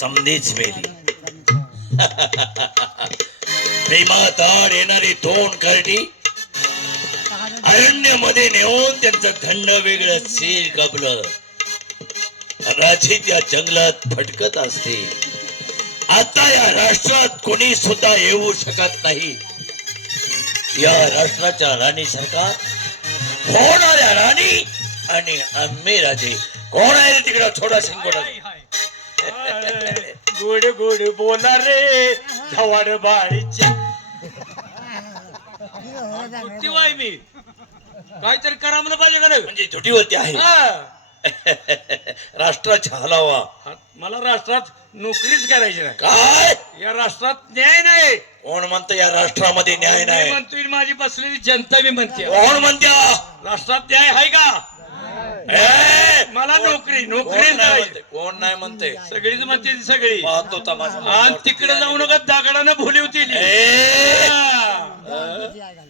समधीच मेली. प्रेमात आड येणारी दोन करडी अरण्यामध्ये नेऊन त्यांचं खंड वेगळं सील कापलं. राजी त्या जंगलात फटकत असते. आता या राष्ट्रात कोणी सुद्धा येऊ शकत नाही. या राष्ट्राच्या राणी सरकार होणाऱ्या राणी आणि आम्ही राजे कोण आहे तिकडं छोटा शिंगोडा. गोड गोड बोला रे झवाड बाळीच्या मी काहीतरी करा म्हणलं पाहिजे का नाही म्हणजे झुटीवरती आहे. राष्ट्राचा हलावा. मला राष्ट्रात नोकरीच करायची नाही. काय या राष्ट्रात न्याय नाही. कोण म्हणतं या राष्ट्रामध्ये न्याय मी नाही. म्हणतोय माझी बसलेली जनता मी म्हणते कोण म्हणत्या राष्ट्रात न्याय आहे का. मला नोकरी नोकरी करायची. कोण नाही म्हणते. सगळीच म्हणते ती सगळी. पाहतो तमाशा. आणि तिकडे जाऊ नका दगडानं भोली होती.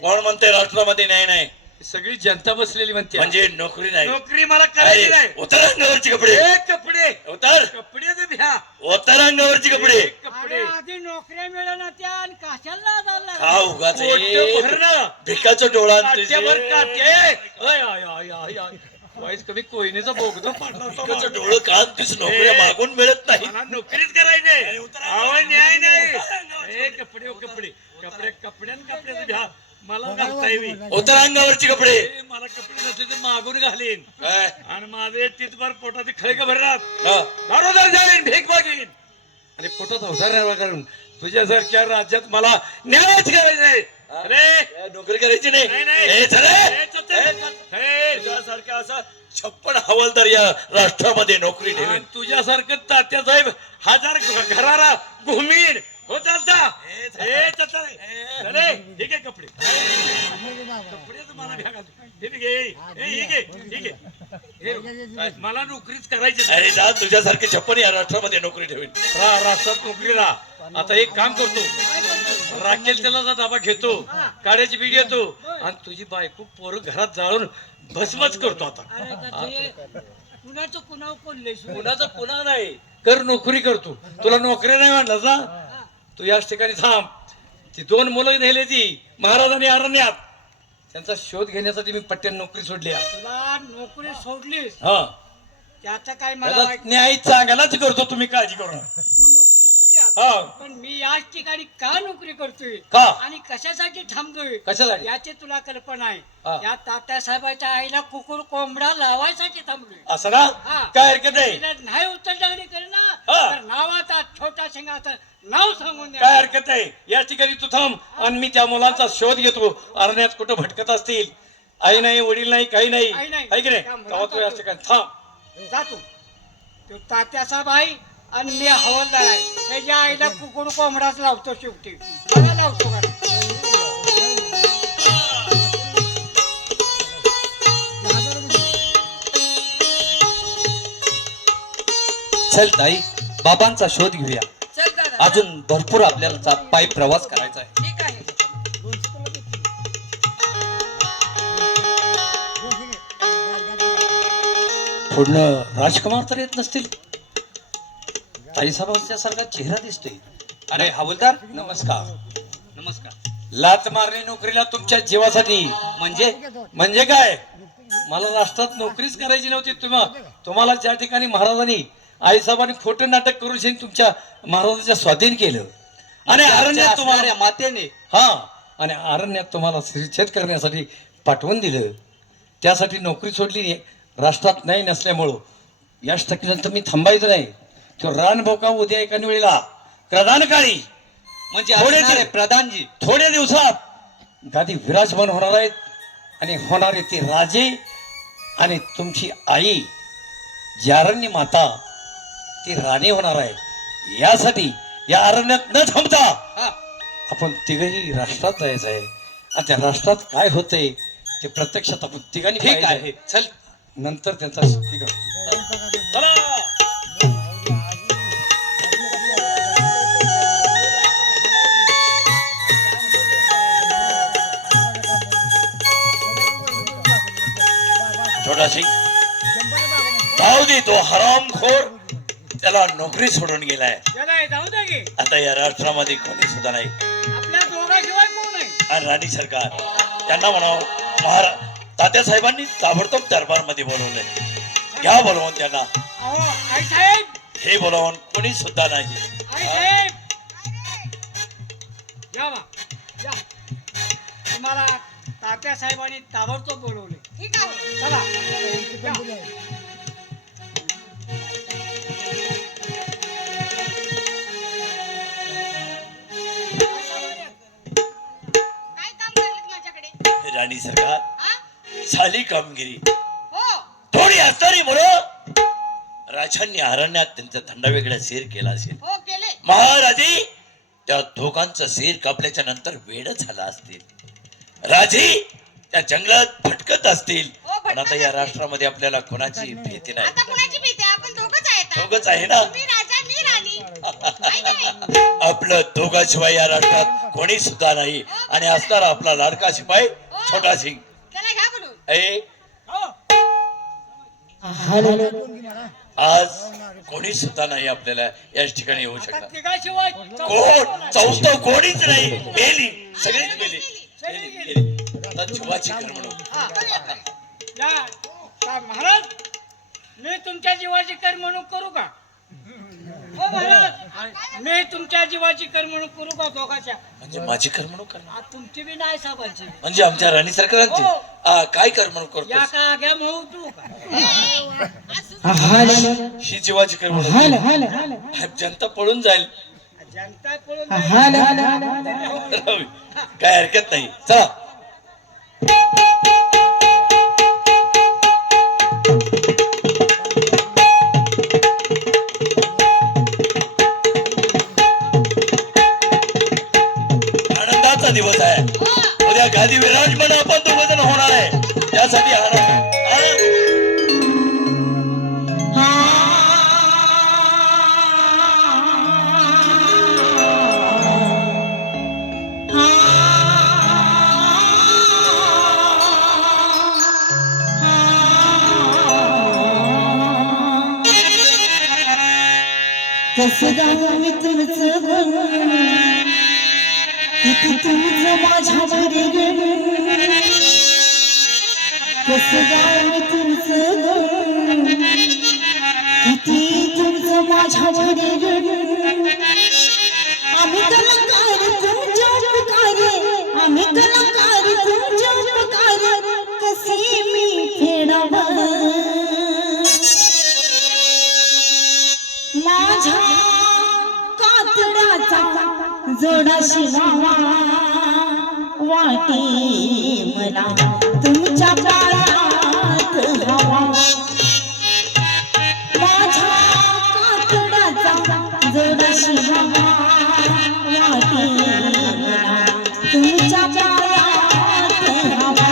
कोण म्हणते राष्ट्रामध्ये न्याय नाही. सगळी जनता बसलेली म्हणते म्हणजे नोकरी नाही. नोकरी मला करायची नाही. उतर अंगावरची कपडे. कपडे उतर कपडे भ्या उतर अंगावरची कपडे. कपडे आधी नोकऱ्या मिळणार त्या आणि कशाला जायला हा उगाच पोट भरणं. भिकाचं डोळा काट्यावर काटे. अय, आय, आय, आय, आय. वाईस कमी कोयनेचा बोगदा पाडला होता मला. भिकाचं डोळं कांतीच नोकऱ्या मागून मिळत नाही. मला नोकरीच करायची. आवाज न्याय नाही. ए, कपडे कपडे कपडे कपड्याचं भ्या मला घालता येवी. उतर अंगावरची कपडे. मला कपडे नसले तर मागून घालीन. काय? आणि माझे तिथभर पोटात खळग भरणार. हा. बरोबर जाईन भीक मागीन आणि पोटात अवधार करून तुझ्यासारख्या राज्यात मला न्यायच करायचंय. अरे नोकरी करायची नाही. नाही, नाही. ए, चल रे. ए, चल, चल, चल. ए, तुझ्यासारखा असा 56 हवालदार या राष्ट्रामध्ये नोकरी आणि ठेवीन. तुझ्यासारखं तात्या साहेब 1000 घरारा घुमीन हो चालता. ए, चल, चल. चल, ए, हे घे कपडे. कपडे तर मला भ्या घालतो. हे बी घे. ए, हे घे, हे घे. हे, मला नोकरीच करायची. अरे जा तुझ्यासारखे 56 या राष्ट्रामध्ये नोकरी ठेवीन. राष्ट्रात नोकरी राहा. आता एक काम करतो. राखेल तेलाचा डबा घेतो. काड्याची बीडी येतो आणि तुझी बायको पोरं घरात जाळून भस्मच करतो. आता कुणाचं कुणावर पडले कुणाचं पुन्हा नाही कर नोकरी करतो. तुला नोकरी नाही म्हणलं ना तू याच ठिकाणी थांब. ती 2 मुलं नेली ती महाराजांनी अरण्यात. त्यांचा शोध घेण्यासाठी मी पट्ट्यान नोकरी सोडली. तुला नोकरी सोडलीस हा त्याचा काय मला त्याचा वाईट- न्याय चांगलाच करतो. तुम्ही काळजी करू नका. तू नोकरी सोडली हा पण मी याच ठिकाणी का नोकरी करतोय का? आणि कशासाठी थांबतोय कशासाठी? याची तुला कल्पना आहे. हा. या तात्यासाहेबाच्या आईला कुकुर कोंबडा लावायसाठी थांबलोय. असं ना हा. काय हरकत नाही. तिला नाही उचलडागडी करेना हा. तर नावाचा छोटा शिंगाचं नाव सांगून द्या. काय हरकत नाही. या ठिकाणी तू थांब आणि मी त्या मुलांचा शोध घेतो. अरण्यात कुठं भटकत असतील. आई नाही वडील नाही काही नाही आई नाही. आहे की नाही त्या तेव्हा तू या ठिकाणी थांब. जातो तो तात्यासाहेब आई आणि मी हवालदार आहे. त्याच्या आईला कुकुड कोंबडाच लावतो शेवटी. मला लावतो का चल ताई बाबांचा शोध घेऊया. चल दादा. अजून भरपूर आपल्याला पायी प्रवास करायचा आहे. ठीक आहे. पुढनं राजकुमार तर येत नसतील. ताईसाहेबांच्या सारखा चेहरा दिसतोय. अरे हवालदार नमस्कार. नमस्कार. लात मारणी नोकरीला तुमच्या जीवासाठी म्हणजे म्हणजे काय? मला राष्ट्रात नोकरीच करायची नव्हती. तुम्हाला ज्या ठिकाणी महाराजांनी आईसाहेबांनी खोटं नाटक करून तुमच्या महाराजांच्या स्वाधीन केलं आणि अरण्यात तुम्हाला मातेने हा आणि अरण्यात तुम्हाला शिरछेद करण्यासाठी पाठवून दिलं. त्यासाठी नोकरी सोडली. राष्ट्रात नाही नसल्यामुळं याच टक्क्यानंतर मी थांबायचं नाही. तो रानभोका उद्या एका वेळेला प्रधान काळी म्हणजे थोडे असणार आहे दिवस- प्रधानजी. थोड्या दिवसात गादी विराजमान होणार आहेत आणि होणारे ते राजे आणि तुमची आई जारण्य माता ती राणी होणार आहे. यासाठी या अरण्यात न थांबता आपण तिघही राष्ट्रात जायचं आहे आणि त्या राष्ट्रात काय होतंय ते प्रत्यक्षात आपण तिघांनी ठीक पाहायचं आहे चल. नंतर त्यांचा ठीक आहे. चला. छोटा सिंग जाऊ दे तो हरामखोर त्याला नोकरी सोडून गेलाय. गेलाय जाऊ दे की. आता या राष्ट्रामध्ये कोणी सुद्धा नाही. आपल्या दोघाशिवाय कोण आहे? आणि राणी सरकार त्यांना म्हणावं, तात्यासाहेबांनी ताबडतोब दरबारमध्ये बोलवलंय. घ्या बोलवून त्यांना. अहो आई साहेब, हे बोलावून कोणी सुद्धा नाही. आई साहेब या बा या. तुम्हाला तात्या साहेबांनी ताबडतोब बोलवले. ठीक आहे. चला या. काय काम करलेत माझ्याकडे? राणी सरकार हा? झाली कामगिरी हो. थोडी असणारी म्हणून राजांनी अरण्यात त्यांचा थंडा वेगळा सेर केला असेल. हो केले. महाराजे त्या दोघांचं सेर कापल्याच्या नंतर वेळ झाला असतील. राजे त्या जंगलात भटकत असतील. हो, पण आता भटकत या असतील. राष्ट्रामध्ये आपल्याला कोणाची भीती नाही. आता कुणाची भीती आहे? आपण दोघंच आहेत. दोघच आहे ना. तुम्ही राजा, मी राणी. नाही काय? आपलं दोघाशिवाय या राष्ट्रात कोणी सुद्धा नाही. आणि असणारा आपला लाडका शिपाई छोटा सिंग. त्याला घ्या बोलून. ए, हो. आज कोणी सुद्धा नाही आपल्याला याच ठिकाणी येऊ आता शकतात. तिघाशिवाय कोण चौथं कोणीच नाही. गेली सगळीच गेली. सगळी गेली, गेली. गेली. आता जीवाची करमणूक. हा, करूया, करूया. या महाराज, मी तुमच्या जीवाची करमणूक करू का? हो महाराज, मी तुमच्या जीवाची करमणूक करू का दोघाच्या? म्हणजे माझी करमणूक करणार आ, तुमची बी नाही साहेबांची. म्हणजे आमच्या राणी सरकारांची. हो. काय करमणूक या करतो का घ्या म्हणू तू का? ही जीवाची करमणूक. जनता पळून जाईल. जनता पळून जाईल. राहू. काय हरकत नाही. चला. आनंदाचा दिवस आहे. उद्या गादी विराजमान आपण दोघ जण होणार आहे. त्यासाठी आनंद. कसं गाव मी तुमचं गुण, किती तुमचं माझ्यावर गुण. कसं गाव मी तुमचं गुण, किती तुमचं माझ्यावर गुण. आम्ही कलाकार तुमच्या उपकारे, आम्ही कलाकार तुमच्या उपकारे, कसे मी फेडावं माझ्या कातडाचा जोडा शिवावा. वाटे मला तुमच्या पायात हवा. माझ्या कातडाचा जोडा शिवावा. वाटे मला तुमच्या पायात हवा.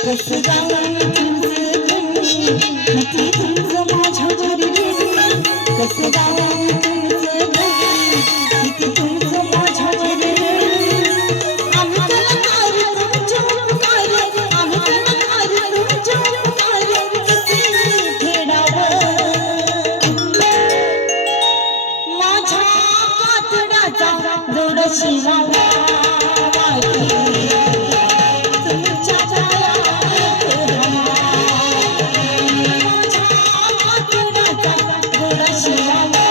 कसं गाव तुमचं गुण, किती तुमचं माझ्यावर गुण. कसं गाव तुमचं गुण, किती तुमचं माझ्यावर गुण. आम्ही कलाकार तुमच्या उपकारे, आम्ही कलाकार तुमच्या उपकारे, कसे फेडावं माझ्या कातडाचा जोड शिवावा. तुमच्या पायात हवा. माझ्या कातडाचा जोड शिवावा.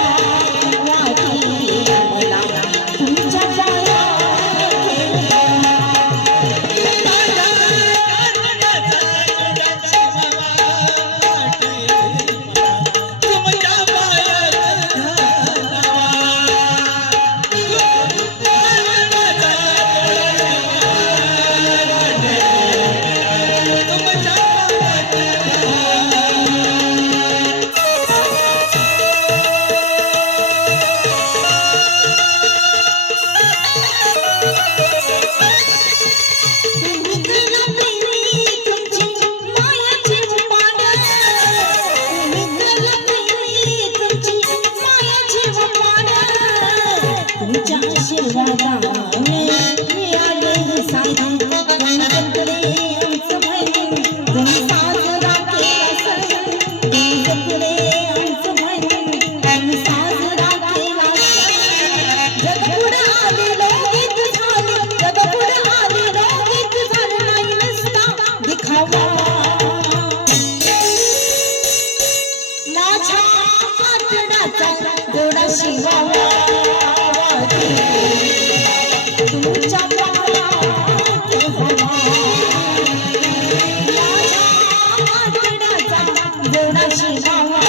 जोडाशी मावा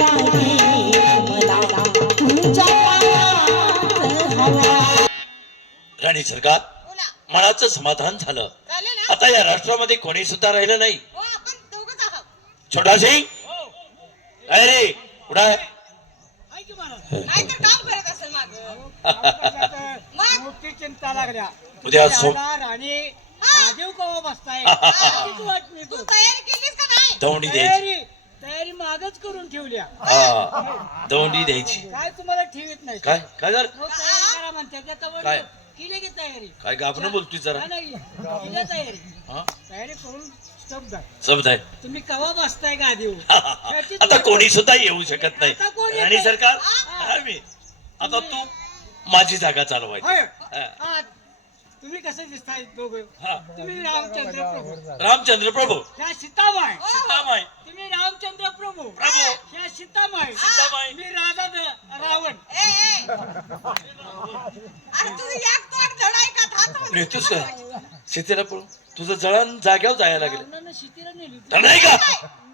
वाटे मला तुमच्या पायात हवा. राणी सरकार, बोला मनाचं समाधान झालं. चालेल ना आता या राष्ट्रामध्ये कोणी सुद्धा राहिलं नाही. हो आपण दोघंच आहोत. छोटा सिंग, काय रे कुठं आहे? आहे की महाराज? नाहीतर काम करत असेल माग मग? मोठी चिंता लागल्या. उद्या सो- आणि महादेव कवा बसताय तीच वाट मी तू बघ. तयारी केलीस का नाही? दौंडी द्यायची. तयारी मागच करून ठेवल्या. हा, दौंडी द्यायची. काय तुम्हाला ठेवीत नाही. काय काय झालं? हो, तयारी करा म्हणते त्याच्यावर काय? केली की तयारी? काय गाभणं बोलतोय जरा? नाही, केली तयारी. हा? तयारी करून स्तब्ध आहे. समज आहे. तुम्ही कवा बसताय गादीवर? आता कोणी सुद्धा येऊ शकत नाही. आता कोण येतंय? राणी सरकार, हा मी. आता तू माझी जागा चालवायची. होय. हा. हा, तुम्ही कसे दिसताय दोघं? हा. तुम्ही रामचंद्र प्रभू. रामचंद्र प्रभू, ह्या सीतामाय. सीतामाई, तुम्ही रामचंद्र प्रभू. प्रभू. ह्या सीतामाय. सीतामाई. मी राजा रावण. ए अरे तू एक तोड धडाय का धात नेतोस का सीतेला पळून? तुझं जळण जाग्यावर जायला लागेल. रावणानं सीतेला नेली. तर नाही का?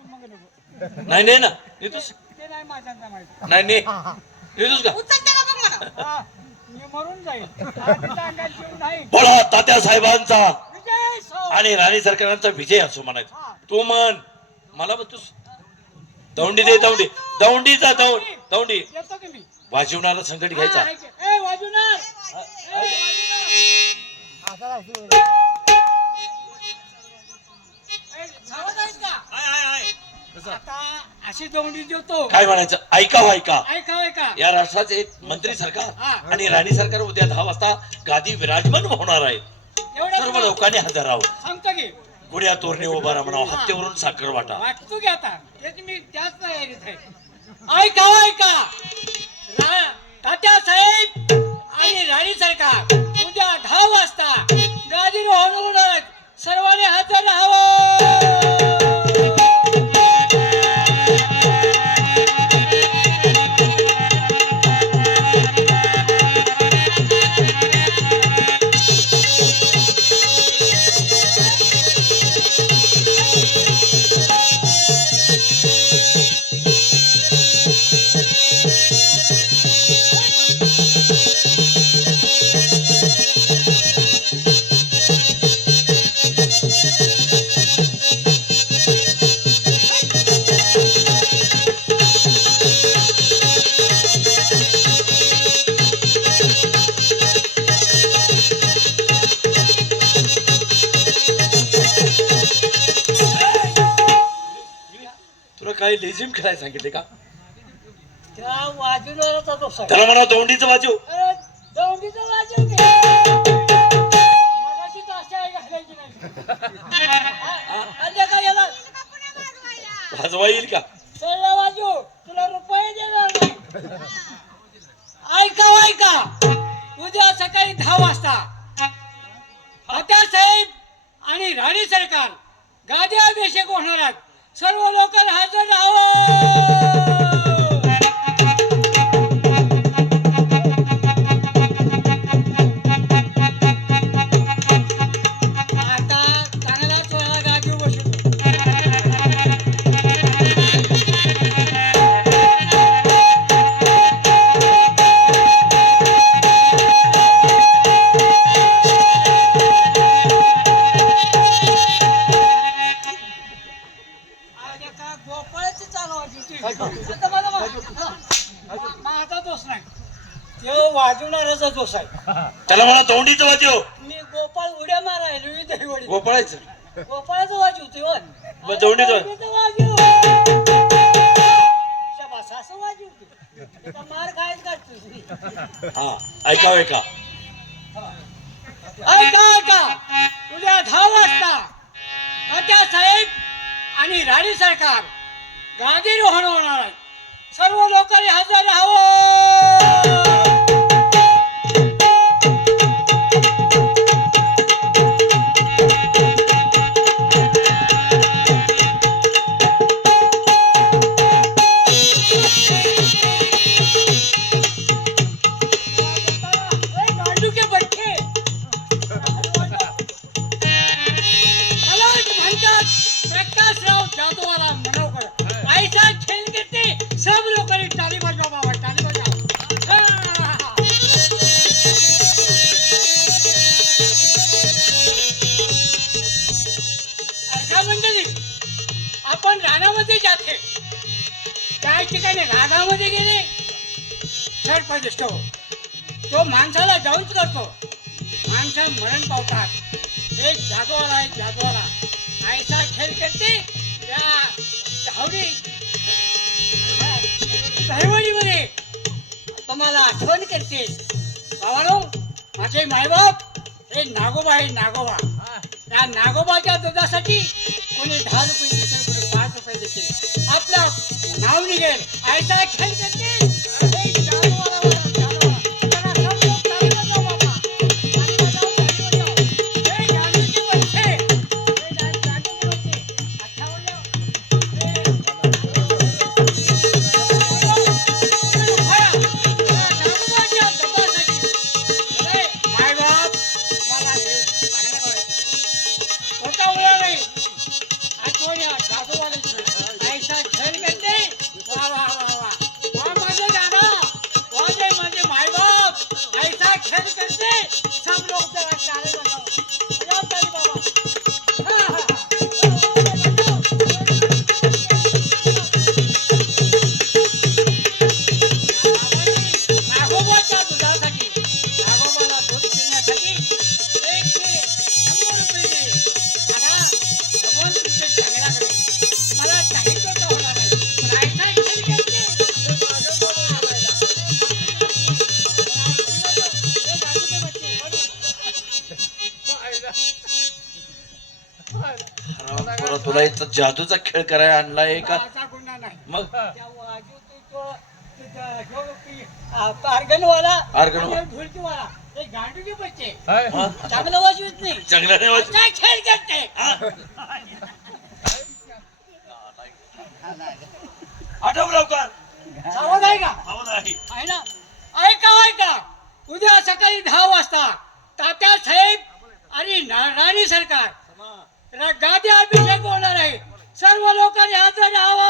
मग नको. नाही नाही ना, नेतोस? ते नाही माझ्यांना माहिती. नाही नेतोस का? उचल त्याला बघ म्हणा. हा, मी मरून जाईल. आधीचा अंगात जीव नाही. बोला तात्या साहेबांचा विजय सो. आणि राणी सरकारांचा विजय असो म्हणायचं. हा. तू म्हण, मला म्हणतोस दौंडी दे, दौंडी दौंडीचा दौंडी येतो की मी? वाजवणारा संकट घ्यायचा. हा, आहे की? ए, वाजवणार. ए, वाजवणार. ए, सावध आहेस का? आता अशी दौंडी देतो. काय म्हणायचं? ऐका हो, ऐका. ऐका. या राष्ट्राचे मंत्री सरकार हा. आणि राणी सरकार उद्या 10 वाजता गादी विराजमान होणार आहे. एवढं सर्व लोकांनी हजर राहावं. सांगतो की गुढ्या तोरणे उभा राहा म्हणावं, हत्तीवरून साखर वाटा. वाटतो की आता तेच मी त्याच तयारीत आहे. ऐका तात्या साहेब आणि राणी सरकार उद्या 10 वाजता गादीवर होणार आहेत. सर्वांनी हजर राहावं. तुला काही लेझिम खेळायला सांगितले का? त्या वाजवणाराचा दोष आहे. त्याला म्हणा दौंडीचं वाजव. अरे, दौंडीचं वाजव की. मगाशीच अशी आई घालायची नाही. आणि काय याला वाजवा येईल का? चला वाजू, तुला रुपये देणार नाही. ऐका उद्या सकाळी 10 वाजता तात्या साहेब आणि राणी सरकार गादी अभिषेक होणार आहेत. सर्व लोक हजर राहावं. आता चांगलाच वेळा गादीवर बसतो. गोपाळाची चालवायची माझा दोष नाही, तो वाजवणाऱ्याचा दोष आहे. त्याला म्हणा दौंडीचं वाजव. मी गोपाळ उड्या मारायलो दहीवडी. गोपाळायचं गोपाळाचं वाजवतोय. मग दौंडीचं वाजव. शाबास, असं वाजवतो. आता मार खायच काढतोस. हा. ऐका ऐका उद्या 10 वाजता तात्या साहेब आणि राणी सरकार गादीरोहण होणार आहे. सर्व लोकांनी हजर राहावं. मांडुके बट्टे मला म्हणतात प्रकाशराव जाधवाला मनोगत. आपण रानामध्ये जाते त्या ठिकाणी रानामध्ये गेले सरपंच असतो तो माणसाला जाऊच करतो माणसं मरण पावतात एक जादूवाला आहे जादूवाला ऐसा खेळ करते त्या धावडी दहिवडीमध्ये तुम्हाला आठवण करते भावानो माझे मायबाप हे नागोबा आहे नागोबा त्या नागोबाच्या दुधासाठी कोणी 10 रुपये देतील कोणी 5 रुपये देतील आपलं नाव निघेल ऐसा खेळ करते हे जादूवाला वाला, जादूवाला. चला, सब लोग ताली बजाओ बाबा. ताली बजाओ, ताली बजाओ. हे जादूचे बच्चे. हे जादूचे बच्चे. अच्छा बोलले. नागोबाच्या दुधासाठी. अरे, मायबाप, मला देव चांगला करायचं. खोटा बोला नाही आठवण या जादूवाले ऐसा खेळ करते वा वा वा वा वा माझे दादा वा जय माझे मायबाप ऐसा खेळ करते सब लोग जरा ताली बजाओ बजाओ ताली बाबा हा, हा, नागोबाच्या दुधासाठी नागोबाला दूध पिण्यासाठी एक ते 100 रुपये दे दादा भगवान तुमचे चांगला करे मला काही तोटा होणार नाही पण ऐसा खेळ करते हे माझं बाबा आलायला. हे जादूचे बच्चे. बरं, तुला इथं जादूचा खेळ करायला आणलाय का असा गुन्हा नाही मग त्या वाजू आर्गनवाला Organ- आणि ढोलकीवाला हे गांडूचे बच्चे हा? चांगलं वाजवत नाही चांगला नाही वाजत. काय खेळ करते आठव लवकर सावध आहे का आवाज आहे आहे ना ऐका उद्या सकाळी 10 वाजता तात्या साहेब आणि राणी सरकार गादी अभिषेक होणार आहे सर्व लोकांनी हजर राहावं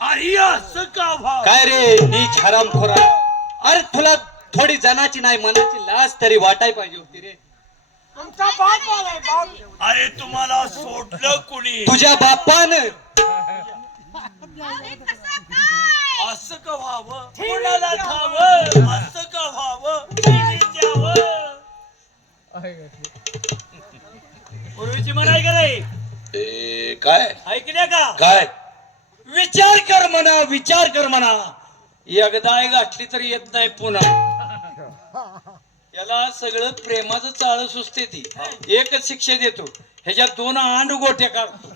आई असं का भाव काय रे नीच हरामखोरा अरे तुला थोडी जनाची नाही मनाची लाज तरी वाटाय पाहिजे होती रे तुमचा बाप आलाय बाप अरे तुम्हाला सोडलं कुणी तुझ्या बापानं अरे कसं काय असं का व्हावं कोणाला ठावं असं का व्हावं कोणी द्यावं? पूर्वीची म्हणाय का नाही ए, काय ऐकल्या का काय विचार कर म्हणा एकदा गाठली तर येत नाही पुन्हा याला सगळं प्रेमाचं चाळ सुचते ती एकच शिक्षा देतो ह्याच्या 2 आंड गोट्या काढतो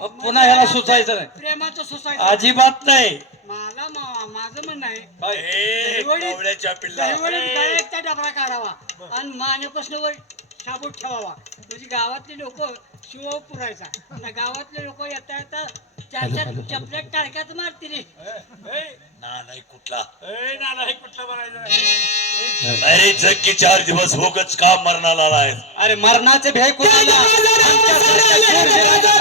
मग पुन्हा ह्याला सुचायचं नाही प्रेमाचं सोसायटी अजिबात नाही मला माझं म्हणणं आहे ए, दहिवडीत- कावळ्याच्या पिल्ला दहिवडीत गायकचा डबरा काढावा आणि मानेपासून वर शाबूत ठेवावा म्हणजे गावातले लोक शिव पुरायचा आणि गावातले लोक येता येता त्याच्या चपल्यात टाळक्यात मारतील नाही कुठला कुठलं म्हणायचं अरे जग 4 दिवस होगच का मरणाला आलाय अरे मरणाचे भ्याय कुणाला आमच्यासारख्या शूरवीराला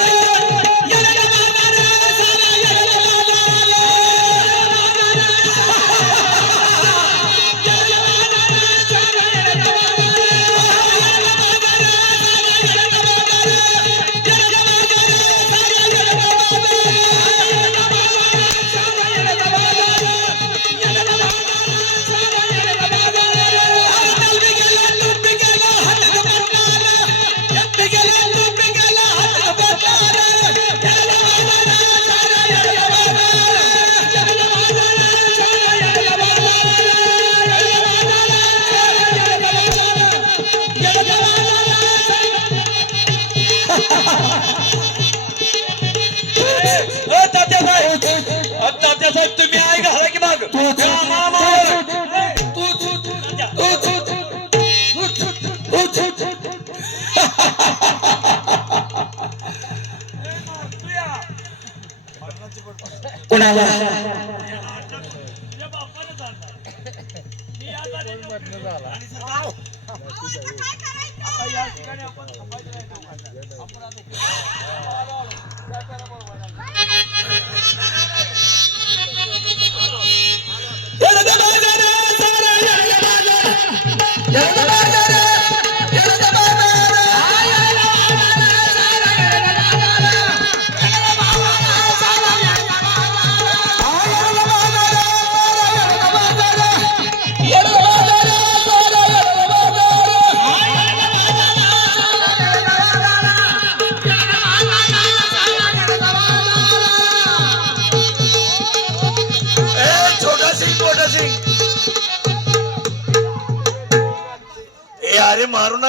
तात्यासाहेब तुम्ही आहे घाला की माग कुणाला काय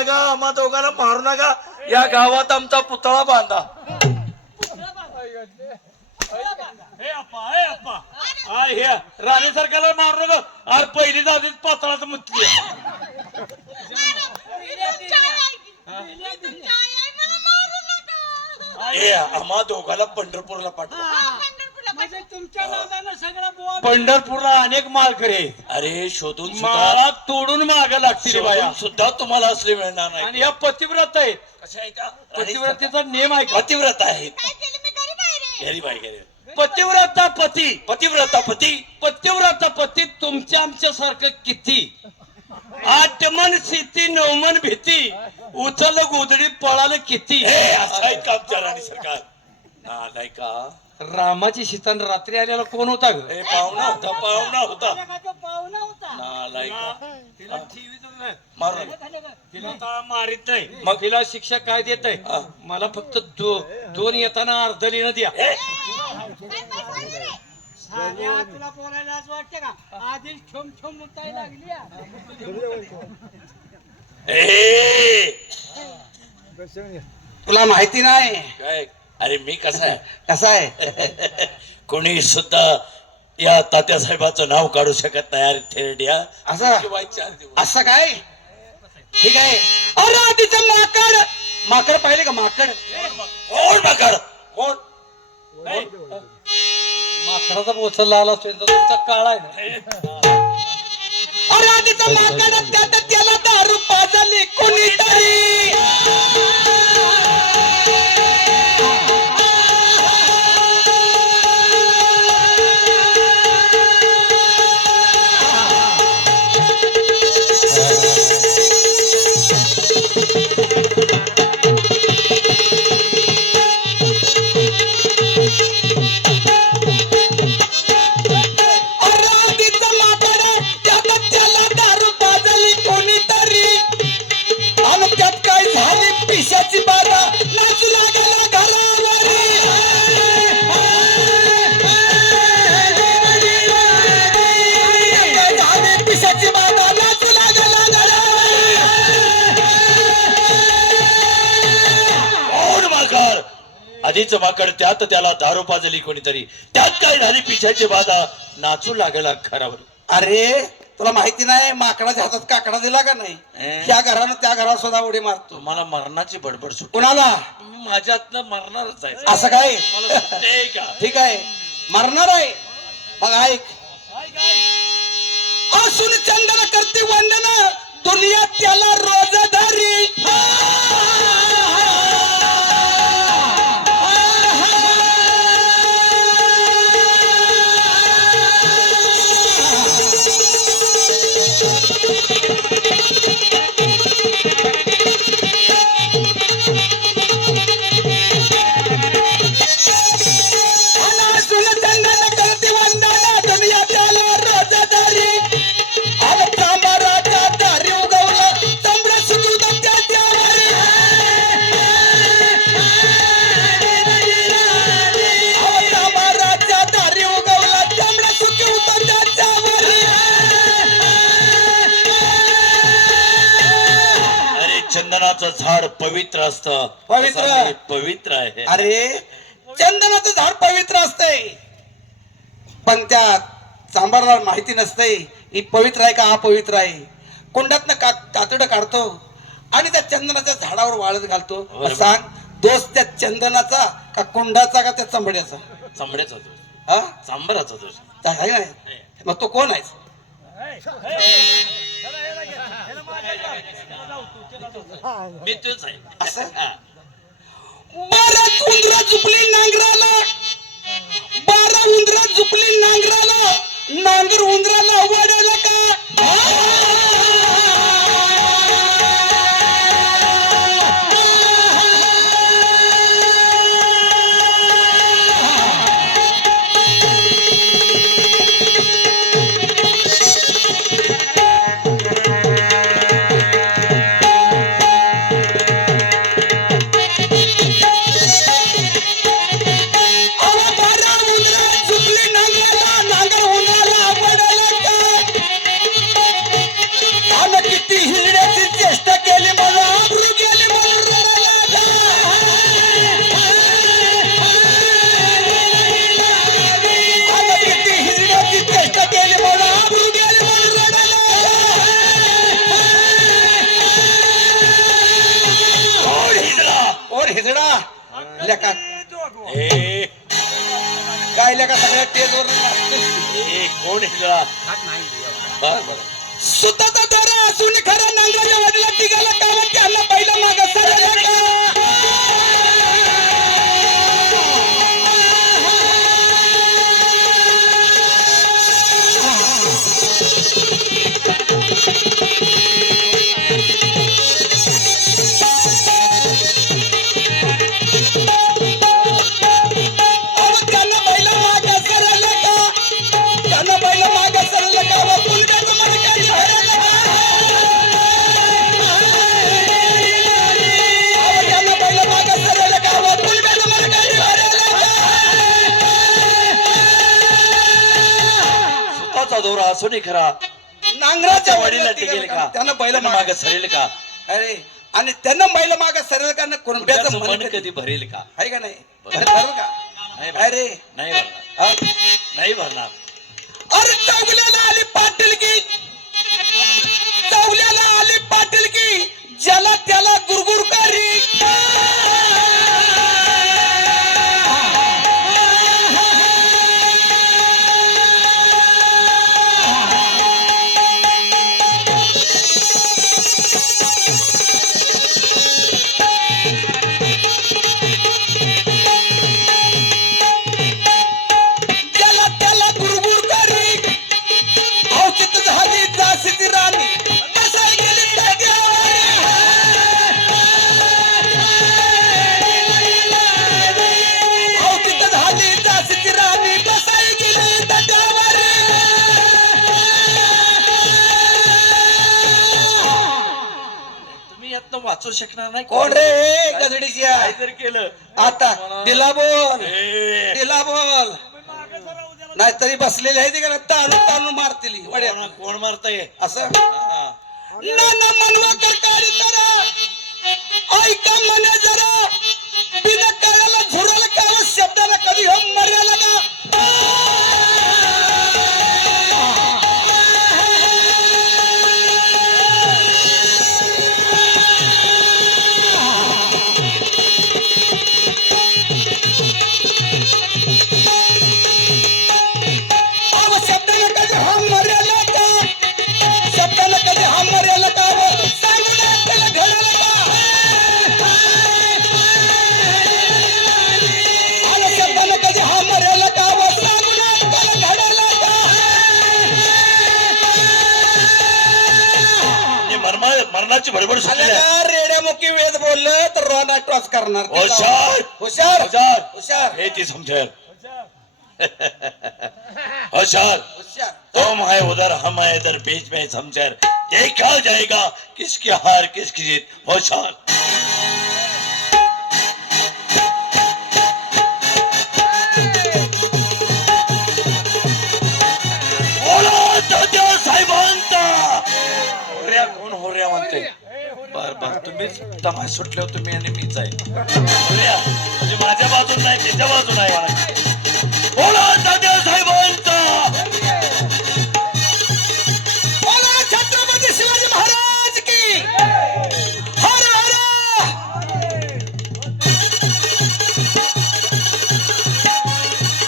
नका, आम्हा दोघांना मारू नका. या गावात आमचा पुतळा बांधा. राणी सरकारला मारू नका. अरे पहिली आधीच पातळाचं मुतली. तुमच्या आई आहे, मला मारू नका. ए आम्हा दोघांना पंढरपूरला पाठवा. पंढरपूरला म्हणजे तुमच्या नादानं सगळा बुवा पंढरपूरला अनेक मालकरी आहेत. अरे शोधून सुद्धा माळा तोडून माग लागतील बाया. शोधून सुद्धा तुम्हाला असले मिळणार नाही. आणि ह्या पतिव्रत आहेत. कशा आहे त्या? पतिव्रतेचा नेम आहे का? पतिव्रत आहेत. काय केलं मी घरी बाहेर आहे. घरी बाई घरी. पतिव्रता पती. पतिव्रता पती. पतिव्रता पती तुमच्या आमच्या सारखं किती. आठमन स्थिती नवमन भीती. उचल गोदडी पळालं किती. हे असं आहेत का आमच्या राणी सरकार? नाही का? रामाची सीतान रात्री आलेला कोण होता ग? हे पाहुणा होता, पाहुणा होता. तो पाहुणा होता. नालायक. तिला ठेवीतच नाही. मारू नका. तिला का मारित नाही. मग? मग तिला शिक्षा काय देत आहे? हा. मला फक्त दोन येताना अर्ध लिहिणं द्या. हे, काय पैसा रे? साल्या, तुला बोलायला असं वाटतं का? आधीच ठोम ठोम मुताई लागली आ. हे. तुला माहिती नाही काय? अरे मी कसा आहे? कसा आहे? कोणी सुद्धा या तात्यासाहेबाचं नाव काढू शकत नाही. अरे थेरड्या. असं? शिवाय 4 दिवस. असं काय? ठीक आहे. अरे आधीचं माकड. माकड पाहिले का माकड? कोण माकड? कोण? माकडाचा बोचल लाल असतो तुमचा काळा आहे ना. अरे आधीचं माकड त्याला दारू पाजली कोणीतरी. आधीच माकड त्यात त्याला दारू पाजली कोणीतरी. त्यात काय झाली पिशाची बाधा. नाचू लागला खराबर. अरे तुला माहिती नाही माकडाच्या हातात काकडा दिला का नाही? त्या घरानं त्या घरावर सुद्धा उडी मारतो. तुम्हाला मरणाची बडबड सुट. कुणाला? तुम्ही माझ्यातनं मरणारच आहे. असं काय? मला सुट्टी आहे का? ठीक आहे मरणार आहे. मग ऐक. असून चंदन करते वंदन दुनिया त्याला रोजदारी. चंदनाचं झाड पवित्र असतं. पवित्र? तसं मी पवित्र आहे. अरे चंदनाचं झाड पवित्र असतंय पण त्या चांभारला माहिती नसतंय ही पवित्र आहे का अपवित्र आहे. कुंडातनं कातडं काढतो आणि त्या चंदनाच्या झाडावर वाळत घालतो. मग सांग दोष त्या चंदनाचा का कुंडाचा का त्या चांबड्याचा? चांबड्याचा दोष. हा चांबराचा दोष. आहे ना? मग तो कोण आहे? मी तेच आहे. असं? हा. बारा उंदरा झुपली नांगराला. बारा उंदरा झुपली नांगराला. नांगर उंदराला वडायला का? खेचडा लेका ए काय लेका सगळ्या टेजवर नाचतोय. ए, कोण हिजडा बर बर सुताचा दोरा असून खरं नांगराच्या वाडीला टिकाला कामात त्यांना पहिला माग सरळ त्यांना पहिला माग सरळ त्यांना पहिला माग सरळ का व पुलक्याचं मडक्याची भरलं का? त्यांना पहिला माग सरळ का व पुलक्याचं मडक्याची भरलं का? सुताचा दोरा असून खरा नांगराच्या वाडीला टिकेल का त्यांना पहिला माग माग सरेल का अरे आणि त्यांना पहिला माग सरळ का कुणब्याचं तुझ्याचं मन मन कधी भरेल का आहे का नाही बरं. भरलं का नाही अरे नाही भरणार हा? नाही भरणार अरे चौगल्याला आली पाटील की चौगल्याला आली पाटील की ज्याला त्याला गुरगुर करी ज्याला त्याला गुरगुर करी औचित झाली जासीची राणी बसाई गेली ताट्यावर. औचित झाली जासीची राणी बसाई गेली ताट्यावर. तुम्ही यातनं वाचू शकणार नाही कोण रे गजडीची काय जर केलं आता दिला बोल ए, दिला बोल नाहीतरी बसलेले आहे ते का ताणून ताणून मारतील वड्या कोण मारताय असं हा. नाना मनवा करकारी करा ऐका मने जरा बिना काळाला झुरल का व शब्दाला कधी हम मर्याला का अव शब्दाला कधी हम मर्याला का शब्दाला कधी हम मर्याला का व सांगू ना त्याला घडाला का अव शब्दाला कधी हम मर्याला का व सांगू ना त्याला घडाला का हे मरणाची भडबड सुटली आहे. आल्या रेड्यामुखी वेद बोललं तर रोना टॉस करणार हुशार हुशार हुशार हुशार हे ती समझर होशियार हुशार तुम है उधर हम है इधर बीच में समझर देखा जाएगा किसकी हार किसकी जीत होशियार बोला तात्या साहेबांचा होर्या कोण होर्या म्हणते बर बर तुम्हीच तमाश सुटले हो तुम्ही आणि मीच आहे होर्या म्हणजे माझ्या बाजून नाही त्याच्या बाजून आहे म्हणा बोला तात्या साहेबांचा बोला छत्रपती शिवाजी महाराज की हर हर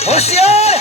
होशियार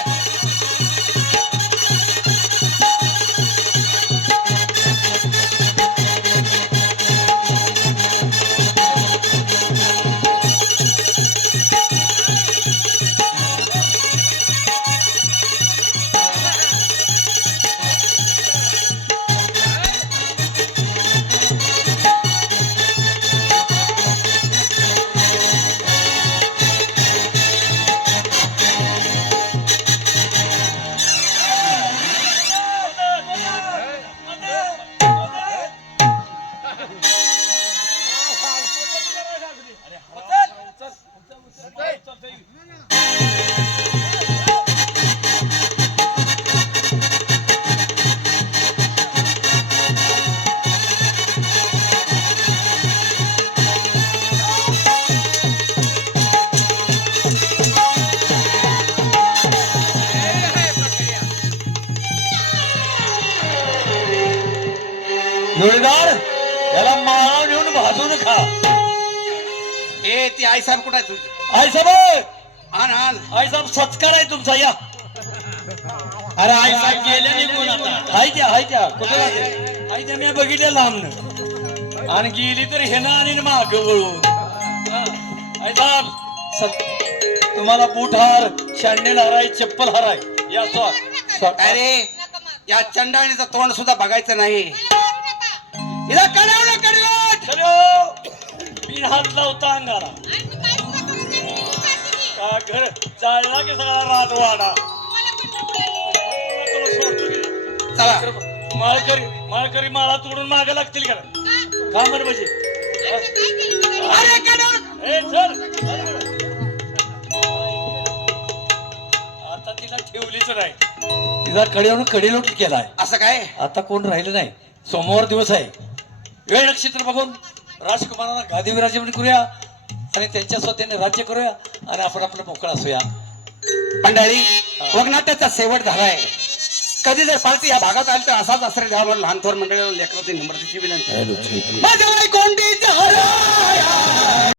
जोडीदार याला माळा नेऊन भाजून खा ए ती आई साहेब कुठे आहे तुझी? आई साहेब, आण आण. आई साहेब सत्कार आहे तुमचा, या. अरे आई साहेब गेले निघून आता. हाय त्या कुठं जाते? हाय त्या मी बघितलं लांबन, आणि गेली तर हेना आणि माग वळून. हा. आई साहेब, तुम्हाला बूट हार, शँडेल हार आहे, चप्पल हार आहे, या अरे या चंडाळीचं तोंड सुद्धा बघायचं नाही. हिला कळव ना कडवट. बिन हात लावता अंगाला का घर चालला की सगळा राजवाडा. तुला सोडतो की चला माळकरी माळा तोडून मागे लागतील का? का म्हण म्हणजे अरे कडवट. ए, चल. आता तिला ठेवलीच नाही, तिचा कडेवरून कडेलोट केलाय. असं काय? आता कोण राहिलं नाही. सोमवार दिवस आहे, वेळ नक्षत्र बघून राजकुमारांना गादी विराजमान करूया आणि त्यांच्या स्वतःने राज्य करूया आणि आपण आपलं मोकळा असूया. मंडळी, वगनाट्याचा शेवट झालाय. कधी जर पार्टी या भागात आली तर असाच आश्रय द्यावा म्हणून लहान थोर मंडळीला लेकराची नम्रतेची विनंती. माझ्या कोंडीच्या हरा